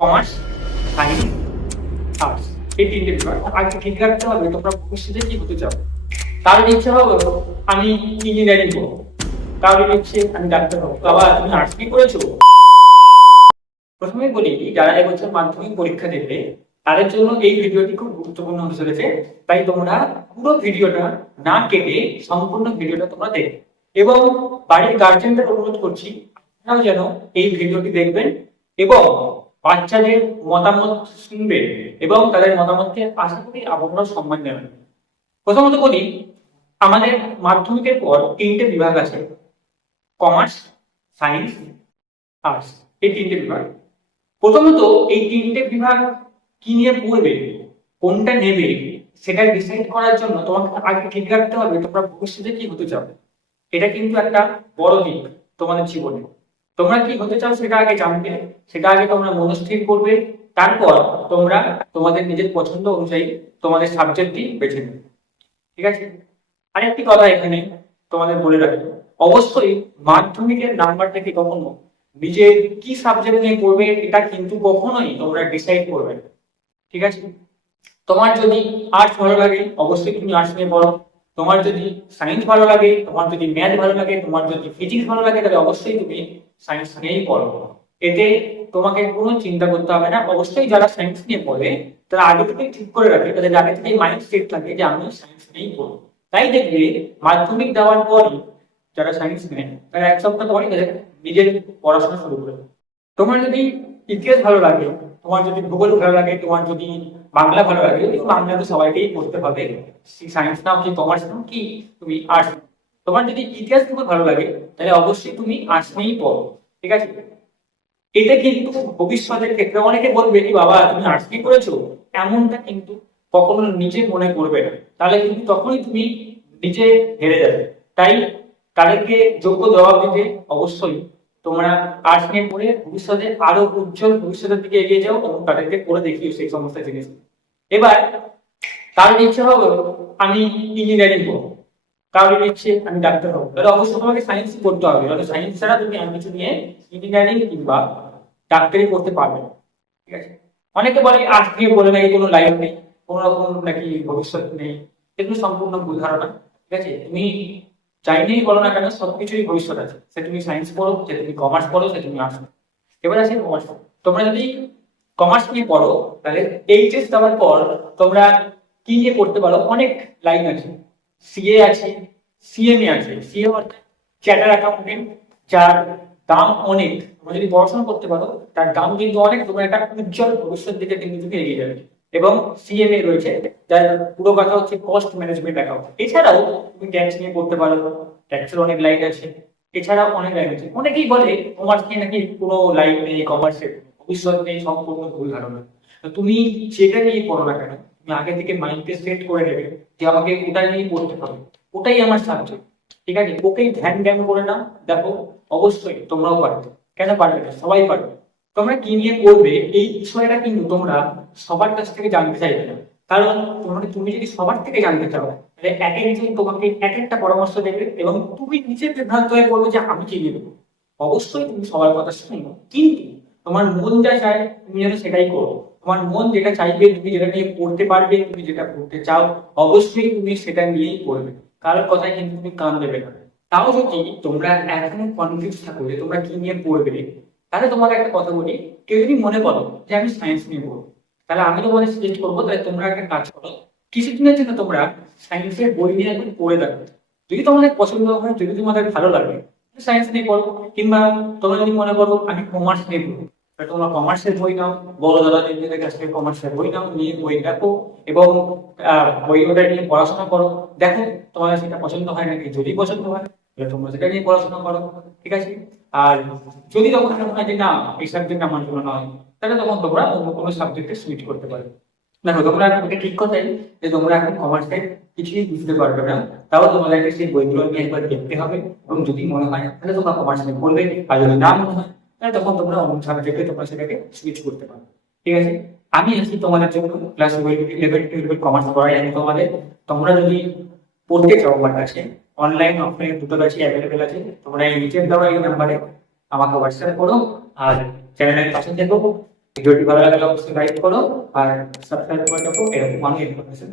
Commerce, science, arts, এই তিনটে বিভাগ আগে ঠিক রাখতে হবে তোমরা ভবিষ্যতে কি হতে চাও। কারোর ইচ্ছে হবে আমি ইঞ্জিনিয়ারিং করবো, কারোর ইচ্ছে আমি ডাক্তার হবো। তো আবার তুমি আর্টস নিয়ে করেছো। প্রথমে বলি, যারা এবছর মাধ্যমিক পরীক্ষা দেবে তাদের জন্য এই ভিডিওটি খুব গুরুত্বপূর্ণ হতে চলেছে। তাই তোমরা পুরো ভিডিওটা না কেটে সম্পূর্ণ ভিডিওটা তোমরা দেখবে এবং বাড়ির গার্জেনদের অনুরোধ করছি আপনারাও যেন এই ভিডিওটি দেখবেন এবং বাচ্চাদের মতামত শুনবেন এবং তাদের মতামতকে আশা করি আপনারা সম্মান দেবেন। প্রথমত বলি, আমাদের মাধ্যমিকের পর তিনটে বিভাগ আছে: কমার্স, সায়েন্স, আর্টস, এই তিনটে বিভাগ। প্রথমত এই তিনটে বিভাগ কি নিয়ে পড়বে, কোনটা নেবে, সেটা ডিসাইড করার জন্য তোমাকে আগে ঠিক রাখতে হবে তোমরা ভবিষ্যতে কি হতে চাও। এটা কিন্তু একটা বড় দিক তোমাদের জীবনে। তোমরা কি হতে চাও সেটা আগে জানবে, সেটা আগে তোমরা মনস্থির করবে, তারপর তোমরা তোমাদের নিজের পছন্দ অনুযায়ী তোমাদের সাবজেক্টটি বেছে নেবে। ঠিক আছে? আরেকটি কথা এখানে তোমাদের বলে রাখি, অবশ্যই মাধ্যমিকের নাম্বারটা কি কখনো নিজের কি সাবজেক্ট নিয়ে পড়বে এটা কিন্তু কখনোই তোমরা ডিসাইড করবে না। ঠিক আছে? তোমার যদি আর্টস ভালো লাগে অবশ্যই তুমি আর্টস নিয়ে পড়ো, তোমার যদি সায়েন্স ভালো লাগে, তোমার যদি ম্যাথ ভালো লাগে, তোমার যদি ফিজিক্স ভালো লাগে, তাহলে অবশ্যই তুমি সায়েন্স নিয়েই পড়ো। এতে তোমাকে কোনো চিন্তা করতে হবে না। অবশ্যই যারা সায়েন্স নিয়ে পড়ে তারা আগে থেকে ঠিক করে রাখে, তাদের আগে থেকে মাইন্ড সেট থাকে যে আমি সায়েন্স নিয়েই পড়বো। তাই দেখবে মাধ্যমিক দেওয়ার পরই যারা সায়েন্স নেয় তারা এক সপ্তাহ পরই তাদের নিজের পড়াশোনা শুরু করে। তোমার যদি ইতিহাস ভালো লাগে, তোমার যদি ভূগোল ভালো লাগে, তোমার যদি বাংলা ভালো লাগে, বাংলা তো সবাইকেই পড়তে হবে, সায়েন্স নাও কি কমার্স নাও কি তুমি আর্টস। তোমার যদি ইতিহাস ভূগোল ভালো লাগে তাহলে অবশ্যই তুমি আর্টস নিয়েই পড়ো। ঠিক আছে? এটা কিন্তু ভবিষ্যতের ক্ষেত্রে অনেকে বলবে কি বাবা তুমি আর্টস নিয়ে করেছো, এমনটা কিন্তু কখনো নিজে মনে করবে না, তাহলে কিন্তু তখনই তুমি নিজে হেরে যাবে। তাই তাদেরকে যোগ্য জবাব দিতে অবশ্যই তোমরা আর্টস নিয়ে পড়ে ভবিষ্যতে আরো উজ্জ্বল ভবিষ্যতের দিকে এগিয়ে যাও এবং তাদেরকে করে দেখিও সেই সমস্ত জিনিস। এবার কারোর ইচ্ছে হবে আমি ইঞ্জিনিয়ারিং করবো, কারোর ইচ্ছে আমি ডাক্তার হবো, তাহলে অবশ্যই তোমাকে সায়েন্স পড়তে হবে। তাহলে সায়েন্স ছাড়া তুমি আর কিছু নিয়ে ইঞ্জিনিয়ারিং কিংবা ডাক্তারি করতে পারবে না। ঠিক আছে? অনেকে বলে আর্টস নিয়ে বলে নাকি কোনো লাইফ নেই, কোনো রকম নাকি ভবিষ্যৎ নেই। এগুলো সম্পূর্ণ ভুল ধারণা। ঠিক আছে? তুমি যাই নিয়েই বলো না কেন সবকিছুই ভবিষ্যৎ আছে। সে তুমি সায়েন্স পড়ো, সে তুমি কমার্স পড়ো, সে তুমি আর্টস। এবার আছে কমার্স। তোমরা যদি কমার্স নিয়ে পড়ো তাহলে এইচএস দেওয়ার পর তোমরা কি নিয়ে পড়তে পারো, অনেক লাইন আছে। সিএ আছে, সিএমএ আছে। সিএ অর্থাৎ চার্টার অ্যাকাউন্টেন্ট, যার দাম অনেক। তোমরা যদি পড়াশোনা করতে পারো তার দাম কিন্তু অনেক, তোমার একটা উজ্জ্বল ভবিষ্যৎ দিকে কিন্তু তুমি এগিয়ে যাবে। এবং সিএমএ রয়েছে, যার পুরো কথা হচ্ছে কস্ট ম্যানেজমেন্ট অ্যাকাউন্ট। এছাড়াও তুমি ট্যাক্স নিয়ে পড়তে পারো, ট্যাক্সের অনেক লাইন আছে। এছাড়াও অনেক লাইন আছে। অনেকেই বলে কমার্স নিয়ে নাকি কোনো লাইন নেই, কমার্সের ভবিষ্যৎ নেই, সম্পূর্ণ ভুল ধারণা। তো তুমি যেটা নিয়ে পড়ো না কেন তুমি আগে থেকে মাইন্ডকে সেট করে নেবে যে আমাকে ওটা নিয়েই পড়তে হবে, ওটাই আমার সাবজেক্ট। ঠিক আছে? ওকেই ধ্যান জ্ঞান করে নাও। দেখো অবশ্যই তোমরাও পারবে। কেন পারবে না? সবাই পারবে। তোমরা কি নিয়ে পড়বে এই বিষয়টা কিন্তু তোমরা সবার কাছ থেকে জানতে চাইবে না, কারণ তুমি যদি সবার থেকে জানতে চাও তাহলে এক একজন তোমাকে এক একটা পরামর্শ দেবে এবং তুমি নিজে বিভ্রান্ত হয়ে পড়বে যে আমি কি নেবো। অবশ্যই তুমি সবার কথা শুনো, কিন্তু তোমার মন যা চায় তুমি যেন সেটাই করো। তোমার মন যেটা চাইবে, তুমি যেটা নিয়ে পড়তে পারবে, তুমি যেটা পড়তে চাও, অবশ্যই তুমি সেটা নিয়েই পড়বে। কারোর কথায় কিন্তু তুমি কান দেবে না। তাও যদি তোমরা এখনো কনফিউজ থাকো যে তোমরা কি নিয়ে পড়বে, তাহলে তোমাকে একটা কথা বলি, কেউ যদি মনে করো যে আমি সায়েন্স নিয়ে পড়বো, তাহলে আমি তোমাদের সাজেস্ট করবো তাহলে তোমরা একটা কাজ করো, কিছুদিনের জন্য তোমরা সায়েন্সের বই নিয়ে একবার পড়ে দেখো। যদি তোমাদের পছন্দ হয়, যদি তোমাদের ভালো লাগে, সায়েন্স নিয়ে পড়ো। কিংবা তোমরা যদি মনে করো আমি কমার্স নিয়ে পড়বো, তাহলে তোমরা কমার্সের বই নাও, বড় দাদা দিদিদের কাছ থেকে কমার্সের বই নাও, নিয়ে বই দেখো এবং বই ওটা নিয়ে পড়াশোনা করো। দেখো তোমাদের সেটা পছন্দ হয় নাকি। যদি পছন্দ হয় তাহলে তোমরা সেটা নিয়ে পড়াশোনা করো। ঠিক আছে? আর যদি তখন মনে হয় যে না এই সাবজেক্ট আমার জন্য নয়, তাহলে তখন তোমরা অন্য কোনো সাবজেক্টে সুইচ করতে পারো। দেখো তোমরা এটা ঠিক কথাই যে তোমরা এখন কমার্সে কিছুই বুঝতে পারবে না, তাও তোমাদেরকে সেই বইগুলো নিয়ে একবার দেখতে হবে এবং যদি মনে হয় তাহলে তোমরা কমার্স নিয়ে পড়বে, আর যদি না মনে হয় তাহলে তখন তোমরা অন্য সাবজেক্টে তোমরা সেটাকে সুইচ করতে পারো। ঠিক আছে? আমি আছি তোমাদের জন্য, ক্লাস 11 12 কমার্স পড়াই আমি তোমাদের। তোমরা যদি পড়তে চাও আমার কাছে, অনলাইন অফলাইন দুটো কাছে অ্যাভেলেবেল আছে। তোমরা এই নিচের দেওয়া এই নাম্বারে আমাকে হোয়াটসঅ্যাপ করো আর চ্যানেলের পাশে থেকো। ভিডিওটি ভালো লাগলে অবশ্যই লাইক করো আর সাবস্ক্রাইব করে রাখো এরকম অনেক ইনফরমেশন।